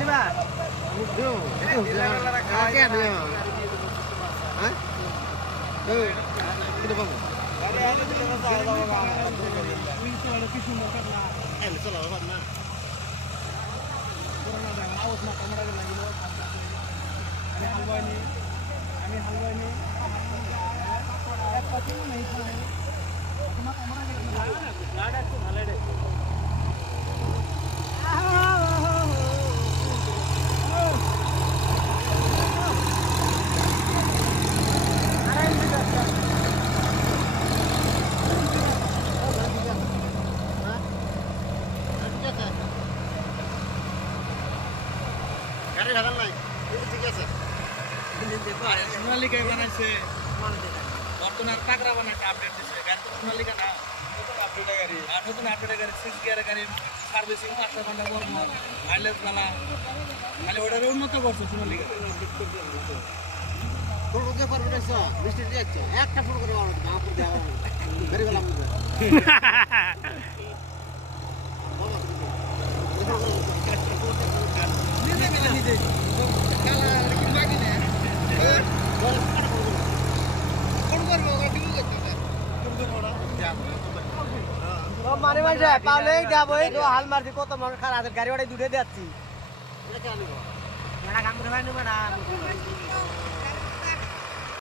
নিবা আমি হালবাইনি গাড়ি ভাড়া নাই ঠিক আছে সোনালিকাই বানাইছে বর্তমানে টাকরা বানাইছে আপডেট দিছে গাড়ি তো সোনালিকা না নতুন আপডেট গাড়ি 6 গিয়ারের গাড়ি সার্ভিসিং 5 ঘন্টা পর মাইলেজ ভালো খালি ওটার উন্নত করছে সোনালিকা ফোন করতে পারবে না স্যার মিষ্টি দিয়েছো একটা ফোন করে আমার বাপুর দেওয়া গাড়ি গেলাম নিজে কালা কি মাগি না ফোন করবো ঠিক আছে মানে মানে পালে যাবো এই হাল মারছি কত মানুষ খারাপ গাড়ি ওটাই দুটো যাচ্ছি এটা কাম করে ভাই নেবে না